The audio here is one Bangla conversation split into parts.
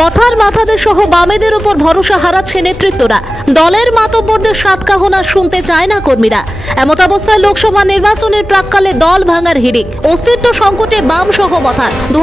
মথার মাথাদের সহ বামেদের উপর ভরসা হারাচ্ছে নেতৃত্বরা। দলের মাতব্বরদের সাতকাহনা শুনতে চায় না কর্মীরা। এমত অবস্থায় লোকসভা নির্বাচনের প্রাককালে দল ভাঙার হিড়িক। অস্তিত্ব সংকটে বাম সহ মথার দু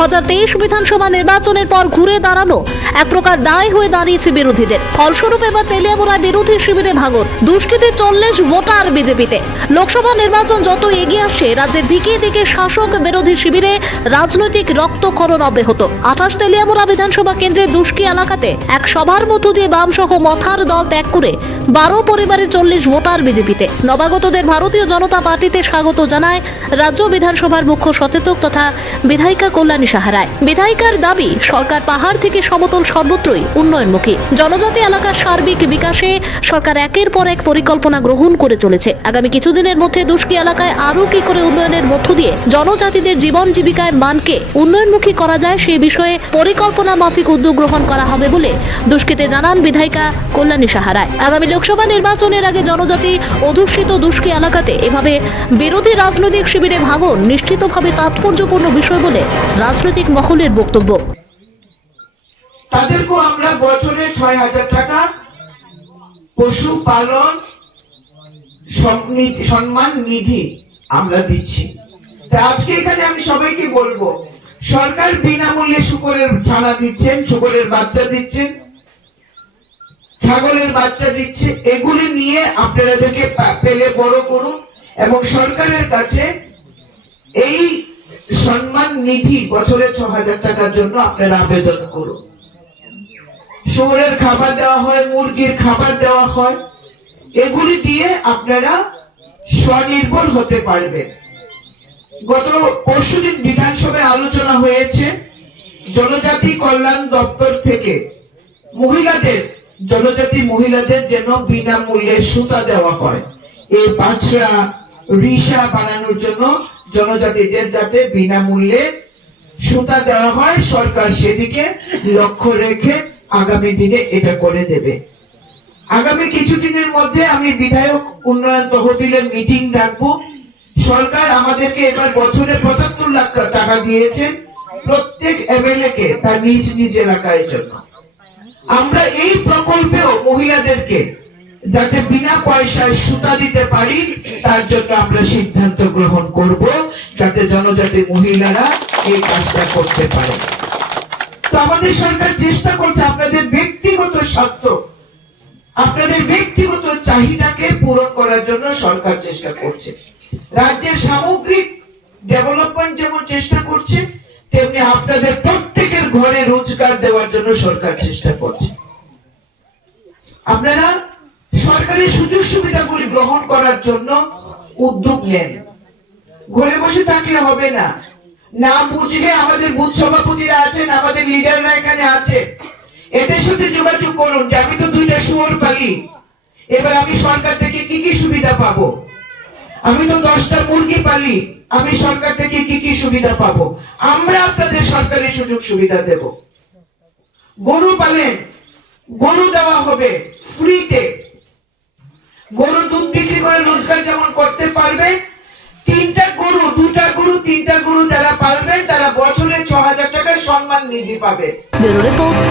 বিধানসভা নির্বাচনের পর ঘুরে দাঁড়ানো এক প্রকার দায় হয়ে দাঁড়িয়েছে বিরোধীদের। ফলস্বরূপ এবার তেলিয়ামুড়ায় বিরোধী শিবিরে ভাঙন। দুষ্কৃতী চল্লিশ ভোটার বিজেপিতে। লোকসভা নির্বাচন যত এগিয়ে আসছে রাজ্যের দিকে দিকে শাসক বিরোধী শিবিরে রাজনৈতিক রক্তক্ষরণ অব্যাহত। আঠাশ তেলিয়ামুড়া বিধানসভা কেন্দ্রের দুষ্কি এলাকাতে এক সভার মধ্য দিয়ে বাম সহ মথার দল ত্যাগ করে বারো পরিবারের চল্লিশ ভোটার বিজেপিতে। নবাগতদের ভারতীয় জনতা পার্টিতে স্বাগত জানায় রাজ্য বিধানসভার মুখ্য সচেতক তথা বিধায়িকা কল্যাণী সাহারায়। বিধায়িকার দাবি, সরকার পাহাড় থেকে সমতল সর্বত্রই উন্নয়নমুখী। জনজাতি এলাকার সার্বিক বিকাশে সরকার একের পর এক পরিকল্পনা গ্রহণ করে চলেছে। আগামী কিছুদিনের মধ্যে দুষ্কি এলাকায় আরও কি করে উন্নয়নের মধ্য দিয়ে জনজাতিদের জীবন জীবিকায় মানকে উন্নয়নমুখী করা যায় সে বিষয়ে পরিকল্পনা মাফিক উদ্যোগ গ্রহণ করা হবে বলে দুষ্কৃতে জানান বিধায়িকা কল্যাণী সাহারায়। আগামী লোকসভা নির্বাচনের আগে জনজাতি অধ্যুষিত দুষ্কি এলাকাতে এভাবে বিরোধী রাজনৈতিক শিবিরে ভাঙন নিশ্চিতভাবে তাৎপর্যপূর্ণ বিষয় বলে রাজনৈতিক মহলের বক্তব্য। তাদেরকেও আমরা বছরে ছয় হাজার টাকা পশুপালন সম্মান নিধি আমরা দিচ্ছি। আজকে এখানে আমি সবাইকে বলব সরকার বিনামূল্যে শুকরের ছানা দিচ্ছেন, শুকরের বাচ্চা দিচ্ছেন, ছাগলের বাচ্চা দিচ্ছে। এগুলি নিয়ে আপনারা এদেরকে পেলে বড় করুন এবং সরকারের কাছে এই সম্মান নিধি বছরে ছ হাজার টাকার জন্য আপনারা আবেদন করুন। শুয়োরের খাবার দেওয়া হয়, মুরগির খাবার দেওয়া হয়। এগুলি দিয়ে আপনারা স্বনির্ভর হতে পারবেন। গত পরশুদিন বিধানসভায় আলোচনা হয়েছে জনজাতি কল্যাণ দপ্তর থেকে। মহিলাদের, জনজাতি মহিলাদের যেন বিনামূল্যে সুতা দেওয়া হয়। এই পাঁচরা রিসা বানানোর জন্য জনজাতিদের যাতে বিনামূল্যে সুতা দেওয়া হয়, সরকার সেদিকে লক্ষ্য রেখে আগামী দিনে এটা করে দেবে। আগামী কিছুদিনের মধ্যে আমি বিধায়ক উন্নয়ন তহবিলের মিটিং ডাকবো। সরকার আমাদেরকে এবার বছরে পঁচাত্তর লাখ টাকা দিয়েছেন প্রত্যেক এমএলএ কে তার নিজ নিজ এলাকায় জন্য। আমরা এই প্রকল্পেও মহিলাদেরকে যাতে বিনা পয়সায় সুতা দিতে পারি, তার জন্য আমরা সিদ্ধান্ত গ্রহণ করব, যাতে জনজাতি মহিলারা এই কাজটা করতে পারে। তো আমাদের সরকার চেষ্টা করছে আপনাদের ব্যক্তিগত স্বার্থ, আপনাদের ব্যক্তিগত চাহিদাকে পূরণ করার জন্য সরকার চেষ্টা করছে। রাজ্যের সামগ্রিক ডেভেলপমেন্ট যেমন চেষ্টা করছে, তেমনি আপনাদের প্রত্যেকের ঘরে রোজগার দেওয়ার জন্য সরকার চেষ্টা করছে। আপনারা সরকারি সুযোগ সুবিধাগুলি গ্রহণ করার জন্য উদ্যোগ নেন। ঘরে বসে থাকলে হবে না। না বুঝলে আমাদের বুথ সভাপতিরা আছেন, আমাদের লিডাররা এখানে আছে এদের সাথে যোগাযোগ করুন যে আমি তো দুইটা শুয়োর পালি। এবার আমি সরকার থেকে কি কি সুবিধা পাবো? আমি তো দশটা মুরগি পালি, আমি সরকার থেকে কি কি সুবিধা পাবো? আমরা আপনাদের সরকারি সুযোগ সুবিধা দেব। গরু পালেন গরু দেওয়া হবে ফ্রিতে গরু দুধ বিক্রি করে রোজগার যেমন করতে পারবে, তিনটা গরু, দুটা গরু, তিনটা গরু যারা পালবেন তারা বছরে ছ হাজার টাকার সম্মান নিধি পাবে।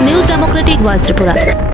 News democratic Tripura.